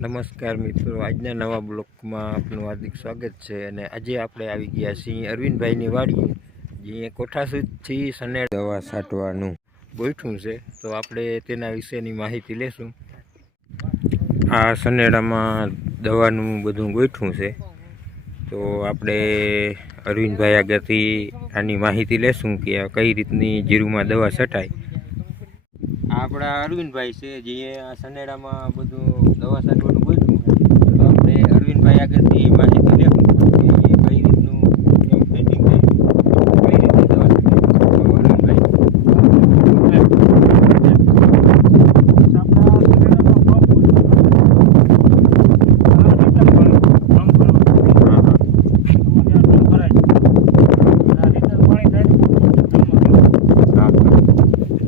નમસ્કાર મિત્રો, આજના નવા બ્લોકમાં આપનું હાર્દિક સ્વાગત છે અને આજે આપણે આવી ગયા છીએ અરવિંદભાઈની વાડીએ. જે કોઠાસૂદથી સને દવા છાંટવાનું ગોઠવું છે, તો આપણે તેના વિશેની માહિતી લેશું. આ સનેડામાં દવાનું બધું ગોઠવું છે. તો આપણે અરવિંદભાઈ આગળથી આની માહિતી લેશું કે કઈ રીતની જીરુમાં દવા છટાય આપણા અરવિંદભાઈ છે જે આ સનેડામાં બધું દવા છાંટવાનું ગોઠવું છે તો આપણે અરવિંદભાઈ આગળથી માહિતી લેવું કે એ કઈ રીતનું એમ સેટિંગ થાય કઈ રીતે દવા છાંટે તો અરવિંદભાઈ હા હા હા હા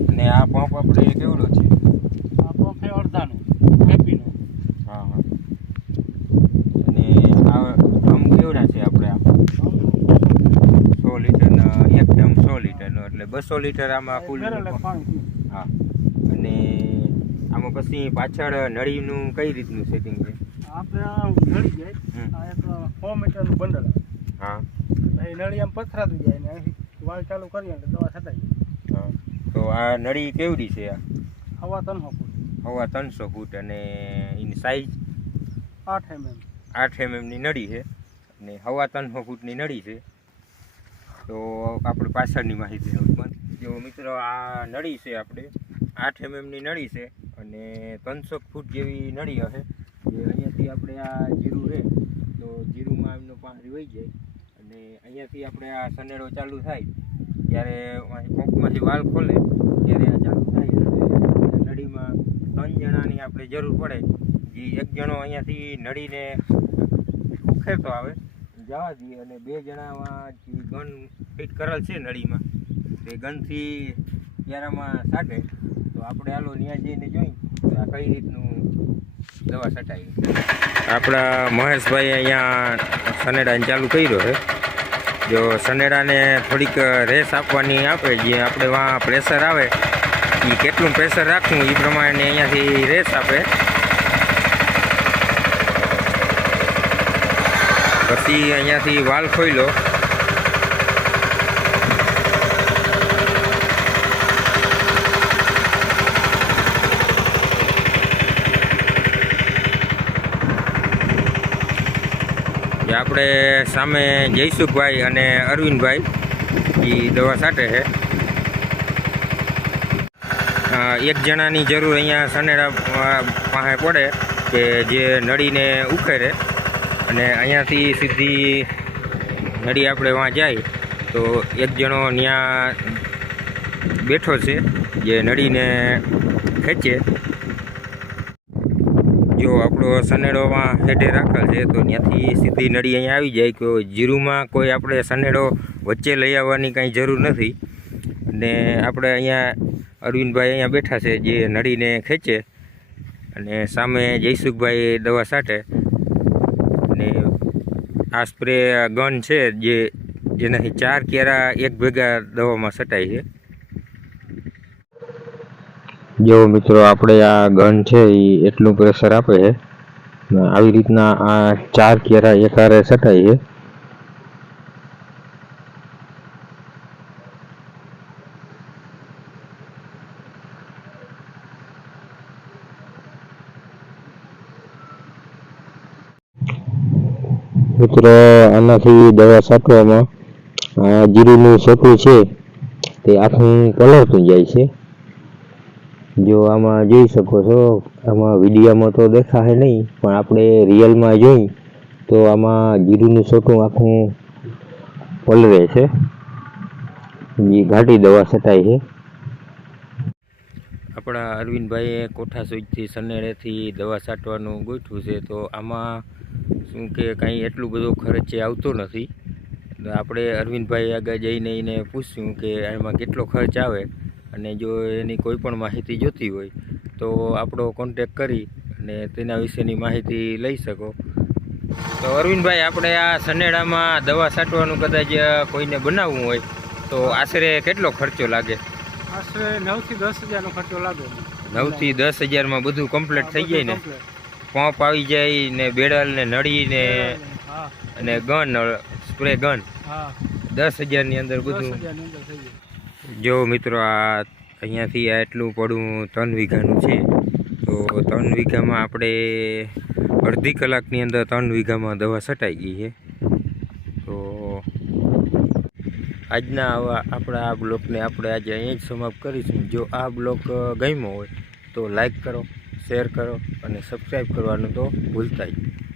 અને આ પંપ આપણે કેવડો છે હા હા અને આ ડમ કેવડા છે આપણે આ સો લીટરનો એક ડમ સો લીટરનો એટલે બસો લીટર આમાં ફૂલ હા. અને આમાં પછી પાછળ નળીનું કઈ રીતનું સેટિંગ છે? આપણે નળી જાય. એક સો મીટરનું બંડલ હા. એ નળી આમ પથરાતું જાય ને વાળ ચાલુ કરીએ એટલે દવા છટાઈ જાય. હા. તો આ નળી કેવડી છે આ? હવા ત્રણસો ફૂટ. હવા ત્રણસો ફૂટ અને એની સાઈઝ આઠ એમએમ આઠ એમએમની નળી છે. અને હવા ત્રણસો ફૂટની નળી છે. તો આપણે પાછળની માહિતી જો મિત્રો, આ નળી છે આપણે. આઠ એમએમની નળી છે અને ત્રણસો ફૂટ જેવી નળી હશે. જે અહીંયાથી આપણે આ જીરું રહે તો જીરુંમાં એમનો પાણી વહી જાય. અને અહીંયાથી આપણે આ સનેડો ચાલુ થાય. ત્યારે પંપમાંથી વાલ ખોલે, ત્યારે આ ચાલુ થાય. નળીમાં ત્રણ જણાની આપણે જરૂર પડે. જે એક જણો અહીંયાથી નળીને ઉખેરતો આવે જવા દઈએ અને બે જણામાં જે ગન ફિટ કરેલ છે નળીમાં, તે ગનથી ક્યારામાં સાટે. તો આપણે હાલો ત્યાં જઈને જોઈ તો આ કઈ રીતનું દવા છટાઈ આપણા મહેશભાઈ અહીંયા સનેડાને ચાલુ કર્યો છે. જો સનેડાને થોડીક રેસ આપવાની આપે, જે આપણે વાં પ્રેશર આવે એ કેટલું પ્રેશર રાખવું એ પ્રમાણે અહીંયાથી રેસ આપે. પછી અહીંયાથી વાલ ખોઈ લો આપણે સામે જયસુખભાઈ અને અરવિંદભાઈ એ દવા સાટે છે. એક જણાની જરૂર અહીંયા સનેડા પાસે પડે કે જે નળીને ઉખેરે. અને અહીંયાથી સીધી નળી આપણે વાં જાય તો એક જણો ત્યાં બેઠો છે જે નળીને ખેંચે. જો આપણો સનેડોમાં હેડે રાખેલ છે તો ત્યાંથી સીધી નળી અહીંયા આવી જાય કે જીરુમાં કોઈ આપણે સનેડો વચ્ચે લઈ આવવાની કાંઈ જરૂર નથી. અને આપણે અહીંયા અરવિંદભાઈ અહીંયા બેઠા છે જે નળીને ખેંચે અને સામે જયસુખભાઈ દવા છાંટે. અને આ સ્પ્રે ગન છે જે જેનાથી ચાર કેરા એક ભેગા દવામાં છટાય છે. જો મિત્રો આપણે આ ગન છે એ એટલું પ્રેશર આપે છે. આવી રીતના આ ચાર કેરા એકારે છટાય છે. મિત્રો, આનાથી દવા છાંટવામાં, આ જીરુનું સોકું છે, તે આખું કલરતું જાય છે. જો આમાં જોઈ શકો છો, આમાં વિડીયામાં તો દેખાશે નહીં, પણ આપણે રિયલમાં જોઈ, તો આમાં જીરુનું છોટું આખું પલરે છે. જે ઘાટી દવા છટાય છે. આપણા અરવિંદભાઈએ કોઠા સુઈથી સનેડેથી દવા છાંટવાનું ગોઠવું છે, તો આમાં શું કે કાંઈ એટલું બધું ખર્ચે આવતો નથી. આપણે અરવિંદભાઈ આગળ જઈને એને પૂછ્યું કે એમાં કેટલો ખર્ચ આવે અને જો એની કોઈ પણ માહિતી જોતી હોય તો આપણો કોન્ટેક કરી અને તેના વિશેની માહિતી લઈ શકો. તો અરવિંદભાઈ આપણે આ સનેડામાં દવા છાંટવાનું કદાચ કોઈને બનાવવું હોય તો આશરે કેટલો ખર્ચો લાગે? આશરે નવથી દસ હજારનો ખર્ચો લાગે. નવથી દસ હજારમાં બધું કમ્પ્લીટ થઈ જાય ને. પંપ આવી જાય ને બેડલ ને નળી ને અને ગન સ્પ્રે ગન. દસ હજારની અંદર બધું. જો મિત્રો આ અહીંયાથી આ એટલું પડું ત્રણ વીઘાનું છે. તો ત્રણ વીઘામાં આપણે અડધી કલાકની અંદર ત્રણ વીઘામાં દવા છટાઈ ગઈ છે. તો આજના આવા આપણા આ બ્લોકને આપણે આજે અહીંયા જ સમાપ્ત કરીશું. જો આ બ્લોક ગમ્યો હોય તો લાઈક કરો શેર કરો અને સબસ્ક્રાઈબ કરવાનું તો ભૂલતા જ.